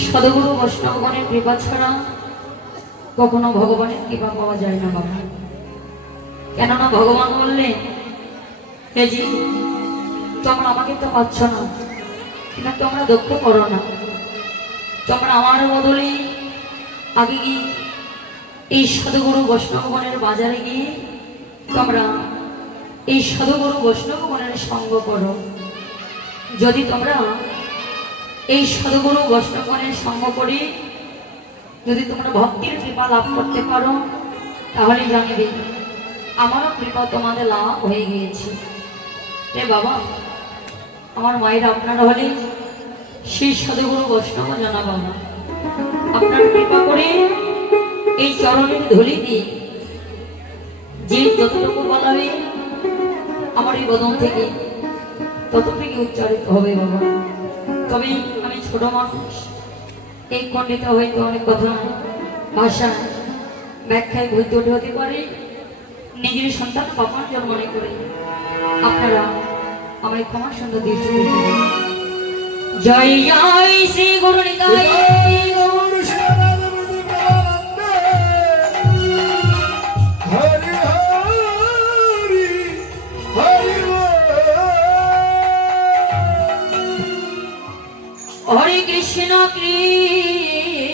সদগুরু বৈষ্ণবগণের কৃপা ছাড়া কখনো ভগবানের কৃপা পাওয়া যায় না বাবা। কেননা ভগবান বললেন, হে জি, তোমরা আমাকে তো পাচ্ছ না, কিন্তু তোমরা দুঃখ করো না, তোমরা আমার বদলে আগে গিয়ে এই সদগুরু বৈষ্ণবগণের বাজারে গিয়ে তোমরা এই সদগুরু বৈষ্ণবগণের সঙ্গ করো। যদি তোমরা এই সদগুরু বৈষ্ণবগণের সঙ্গ করে যদি তোমরা ভক্তির কৃপা লাভ করতে পারো, তাহলে জানবে আমারও কৃপা তোমাদের লাভ হয়ে গিয়েছে। রে বাবা, আমার মায়েরা আপনারা হলে সেই সদগুরু বৈষ্ণব জানা বাবা, আপনার কৃপা করে এই চরণের ধুলি দিয়ে যে যতটুকু বলাবে আমার এই বদন থেকে ততটুকু উচ্চারিত হবে বাবা। তবে আমি ছোট মানুষ, এই খণ্ডিত হয়তো অনেক কথা ভাষা ব্যাখ্যায় ভুল ত্রুটি হতে পারে, নিজের সন্তান পাপাঞ্জল মনে করে আপনারা আমায় ক্ষমা সুন্দর দৃষ্টি দিন। জয় জয় শ্রী গুরু নিতাই গৌর। হরে কৃষ্ণ কৃষ্ণ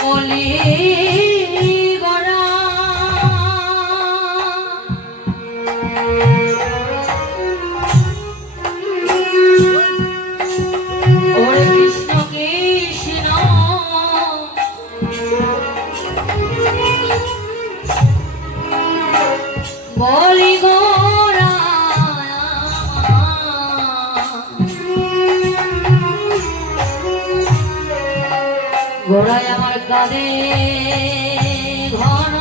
বলে গড়া, হরে কৃষ্ণ কৃষ্ণ বলি গোরা, গোড়ায় আমার কাঁদে ঘন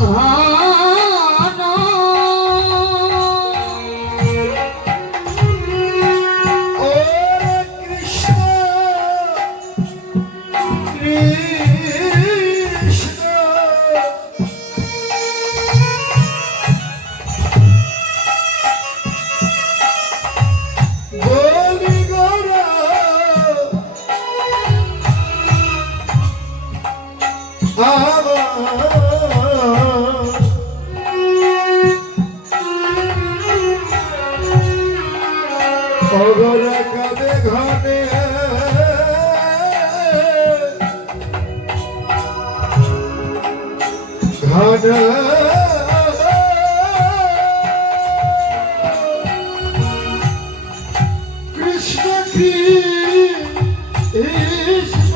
ঘন, ও কৃষ্ণ কৃষ্ণ বলি গোরা, অগরা কাঁদে ঘনে ঘন, কৃষ্ণ কৃষ্ণ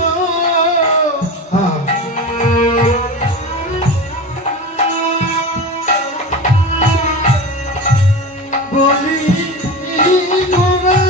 বলি গোরা,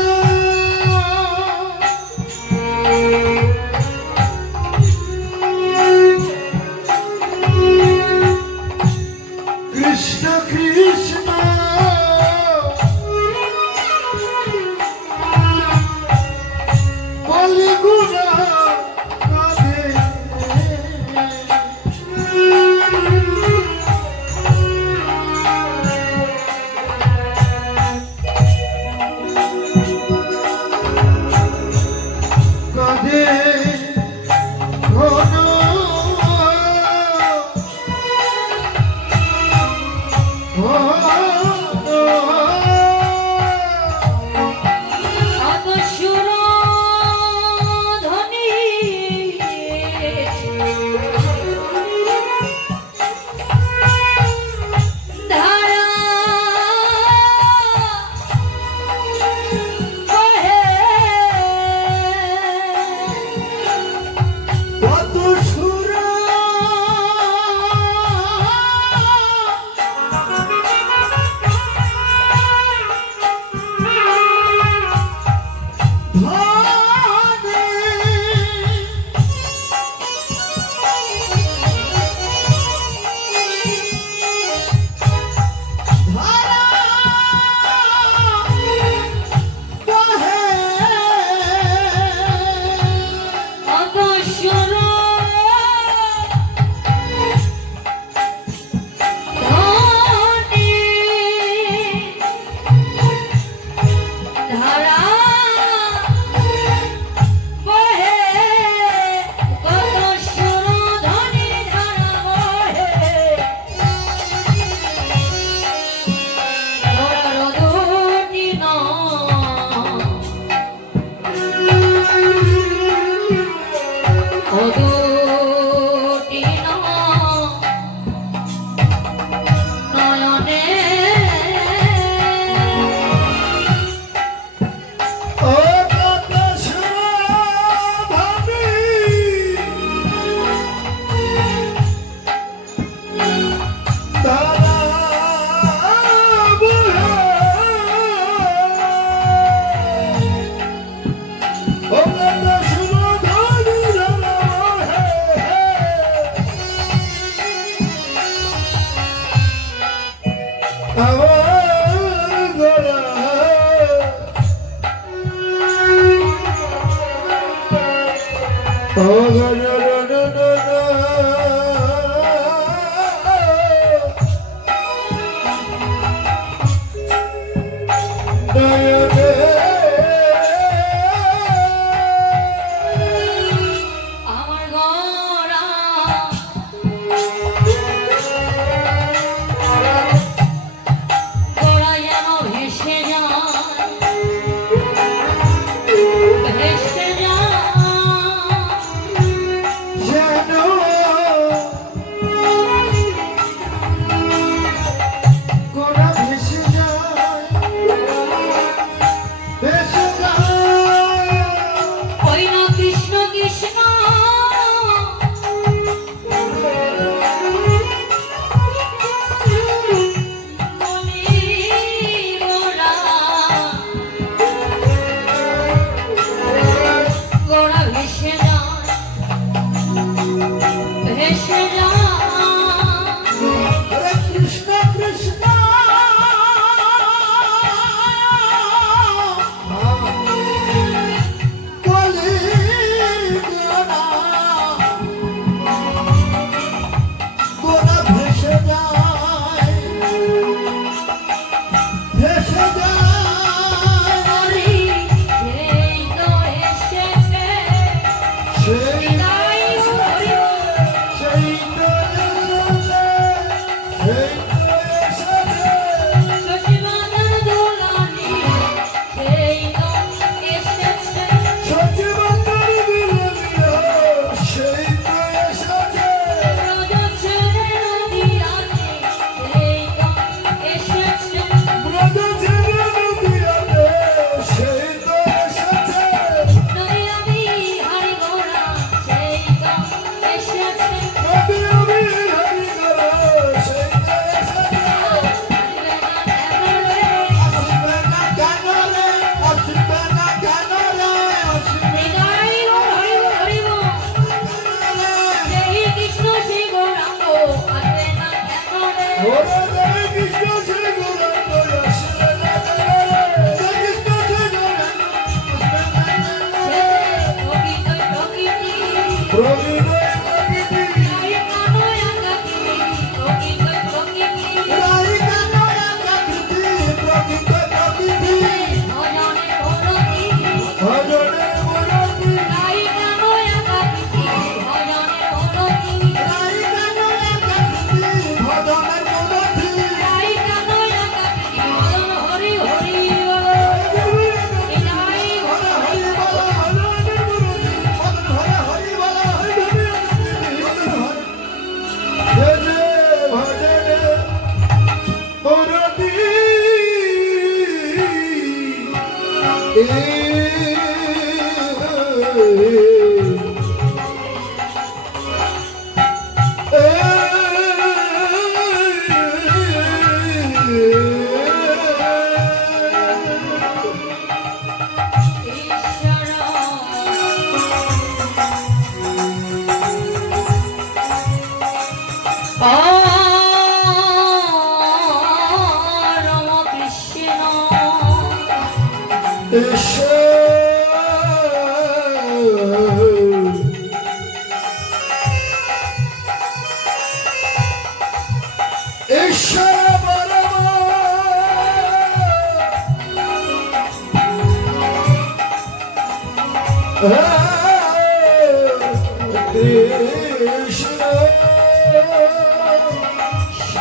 ওরে জয় কৃষ্ণ শ্রী গৌরাঙ্গ আসলে না জয় কৃষ্ণ শ্রী গৌরাঙ্গ প্রকৃতি রাই কানয়া কাকৃতি প্রকৃত প্রকৃতি ভজনে মরতি রাই কানয়া কাকৃতি ভজনে মরতি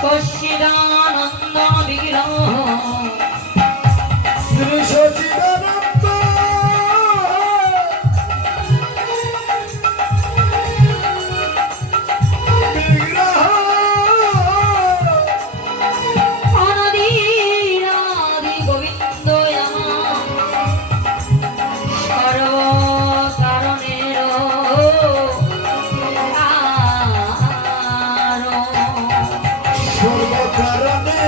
সচিদানন্দ বিগ্রহ শ্রী সচিদানন্দ বিগ্রহ অনাদিরাদি গোবিন্দ সর্বকারণের সর্বকারণে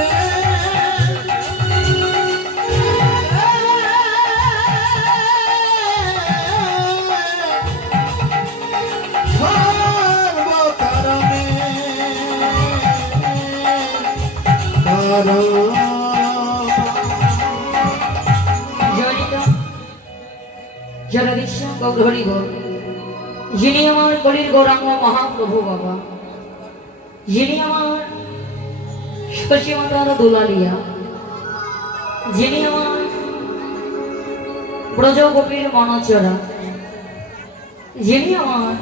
সর্বকারণে জগদীশ গৌরী গৌর, যিনি আমার কলির গৌরাঙ্গ মহাপ্রভু বাবা, যিনি আমার শশীমাতার দুলালিয়া, যিনি আমার ব্রজগোপীর মনচরা, যিনি আমার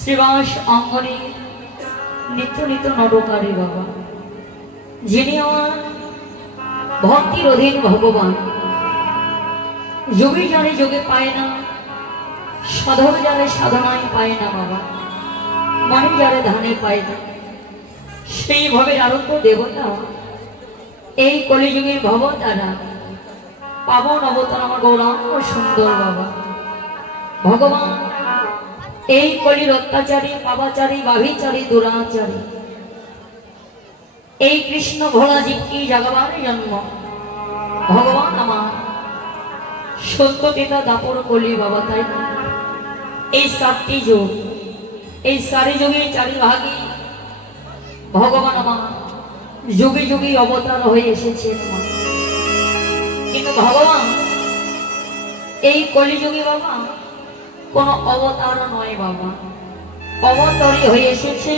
শ্রীবাস অঙ্গনে নিত্য নিত্য নরকারী বাবা, যিনি আমার ভক্তির অধীন ভগবান, যোগী যারে যোগে পায় না, সাধন যারে সাধনায় পায় না বাবা, মানে যারে ধানে পায় না, সেইভাবে আরোগ্য দেবতা এই কলিযুগের ভবতারা পাবন অবতার আমার গৌরাঙ্গ সুন্দর বাবা ভগবান। এই কলির অত্যাচারী পাপাচারী বাভিচারী দুরাচারী এই কৃষ্ণ ভোলা জীবকে জাগাবার জন্ম ভগবান আমার সত্য পিতা দাপর কলি বাবা, তাই না? এই 7টি যুগ, এই 4 যুগের 4 ভাগে ভগবান আমার যুগে যুগে অবতার হয়ে এসেছেন। কিন্তু ভগবান এই কলিযুগে বাবা কোনো অবতার নয় বাবা, অবতারই হয়ে এসেছে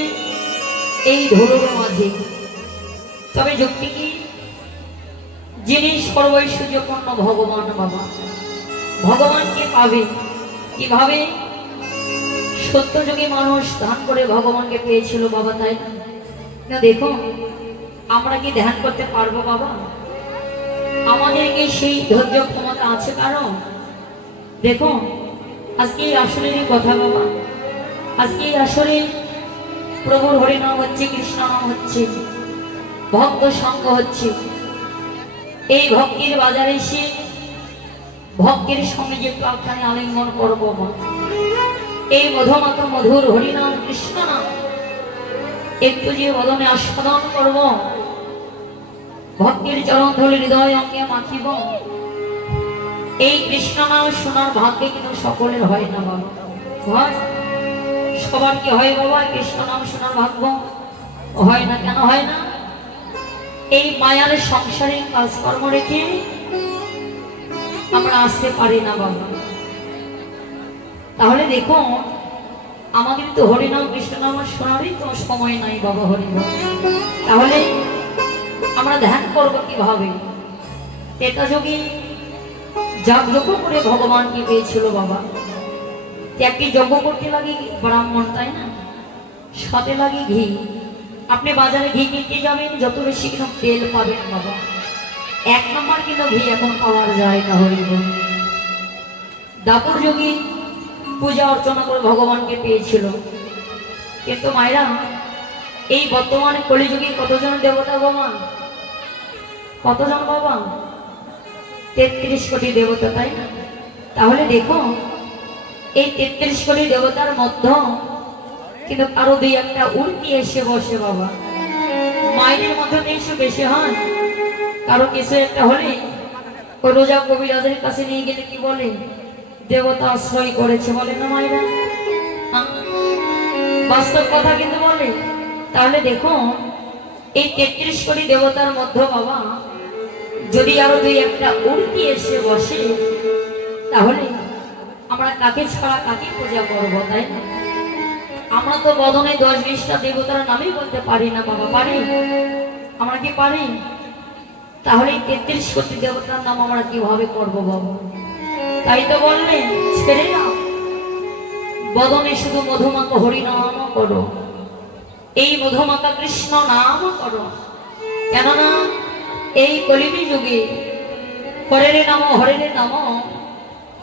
এই ধুলোর মাঝে। তবে যুক্তি কি? যিনি সর্বৈশ্বর্যপূর্ণ ভগবান বাবা, ভগবানকে পাবে কিভাবে? সত্য যুগে মানুষ ধ্যান করে ভগবানকে পেয়েছিল বাবা, তাই না? দেখো আমরা কি ধ্যান করতে পারবো বাবা? আমাদের কি সেই ধৈর্য ক্ষমতা আছে কারণ? দেখো আজকে আসলেরই কথা বাবা, আজকে আসলে প্রভুর হরিনাম হচ্ছে, কৃষ্ণ নাম হচ্ছে, ভক্ত সঙ্গ হচ্ছে। এই ভক্তির বাজারে এসে ভক্তের সঙ্গে যে প্রার্থনা আলিঙ্গন করবো মা, এই মধুমাত মধুর হরিনাম কৃষ্ণ নাম একটু যে বদনে আস্বাদন করব, ভক্তির চরণ ধরে হৃদয় অঙ্গে মাখিব, এই কৃষ্ণ নাম শোনার ভাগ্যে কিন্তু সকলের হয় না বাবা। হয়? সবার কি হয় বাবা কৃষ্ণ নাম শোনার ভাগ্য? হয় না। কেন হয় না? এই মায়ার সংসারে কাজকর্ম রেখে আমরা আসতে পারি না বাবা। তাহলে দেখো আমাদের তো হরিনাম কৃষ্ণনাম শোনারই তো সময় নাই বাবা হরিনাম। তাহলে আমরা ধ্যান করবো কিভাবে? এটা যোগী যজ্ঞ করে ভগবানকে পেয়েছিল বাবা। একটি যজ্ঞ করতে লাগে ব্রাহ্মণ, তাই না? সাথে লাগে ঘি। আপনি বাজারে ঘি কিনতে যাবেন, যত বেশি কিনা তেল পাবেন বাবা, 1 নম্বর কিন্তু ঘি এখন পাওয়া যায় না। হরিবল। দাপর যোগী পূজা অর্চনা করে ভগবানকে পেয়েছিল। কিন্তু মায়েরা এই বর্তমানে কলিযুগে কতজন দেবতা বাবা? কতজন বাবা? 33 কোটি দেবতা, তাই না? তাহলে দেখো এই 33 কোটি দেবতার মধ্যে কিন্তু আরো 2-1টা উল্টি এসে বসে বাবা। মায়ের মধ্যে এসে বেশি হয়, কারো কিছু একটা হলে ওই রোজা কবিরাজের কাছে নিয়ে গেলে কি বলে? দেবতা আশ্রয় করেছে, বলে না মায়েরা? বাস্তব কথা কিন্তু বলে। তাহলে দেখো এই 33 কোটি দেবতার মধ্যে বাবা যদি আরো 2-1টা উল্টি এসে বসে, তাহলে আমরা কাকে ছাড়া কাকে পূজা করবো, তাই না? আমরা তো বদনে 10-20টা দেবতার নামই বলতে পারি না বাবা, পারি? আমরা কি পারি? তাহলে 33 কোটি দেবতার নাম আমরা কিভাবে করবো বাবা? তাই তো বললেন ছেড়ে না, বদনে শুধু মধুমাখা হরি নাম করো, এই মধুমাখা কৃষ্ণ নাম করো। কেননা এই কলিযুগী যুগে হরের নাম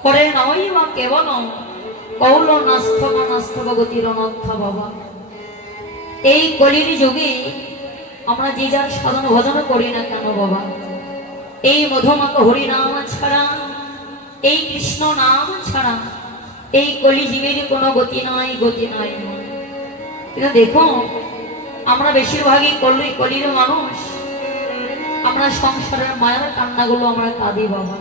হরের নামই মা কেবল কৌল নাস্থ গতির অনর্থ বাবা। এই কলির যুগে আমরা যে যার সাধন ভজন করি না কেন বাবা, এই মধুমাখা হরি নাম ছাড়া, এই কৃষ্ণ নাম ছাড়া এই কলিজীবের কোনো গতি নাই, গতি নাই। কিন্তু দেখো আমরা বেশিরভাগই কলির মানুষ, আমরা সংসারের মায়ের কান্নাগুলো আমরা কাঁদি বাবা।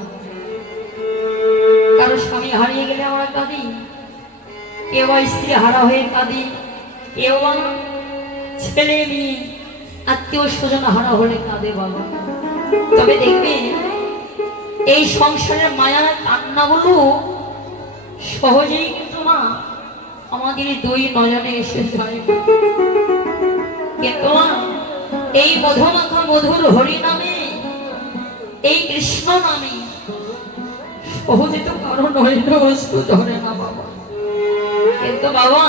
কারো স্বামী হারিয়ে গেলে আমরা কাঁদি, কেউ স্ত্রী হারা হয়ে কাঁদি, কেউ ছেলে মেয়ে আত্মীয় স্বজন হারা হলে কাঁদে বাবা। তবে দেখবে এই সংসারের মায়ার কান্নাগুলো সহজেই কিন্তু মা আমাদের 2 নয়নে এসে যায়। কিন্তু এই মধুমাখা মধুর হরি নামে, এই কৃষ্ণ নামে সহজে তো কারো নয়ন অশ্রু ধরে না বাবা। কিন্তু বাবা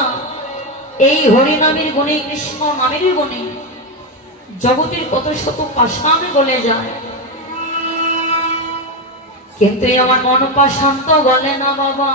এই হরি নামের গুণে, কৃষ্ণ নামের গুণে জগতের কত শত পাষাণ গলে যায়, কিন্তু আমার মন পাষাণ তো গলে না বাবা।